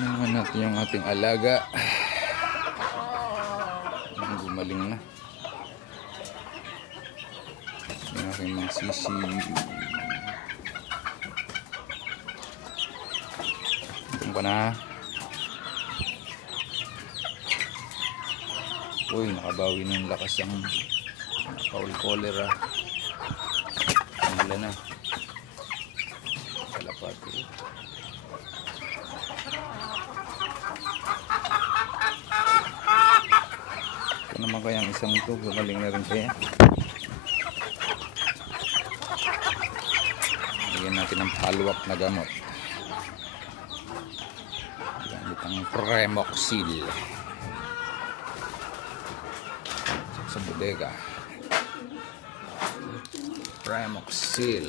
Tingnan natin yung ating alaga. Gumaling na. Yung aking mga sisiw. Ito pa na. Uy, nakabawi ng lakas ang foul cholera. Wala na. Kalapati. Ito naman kaya ang isang ito. Gumaling na rin kaya. Lagyan natin ng paluwak na gamot. Gamit ang Premoxil. Sa bodega. Premoxil.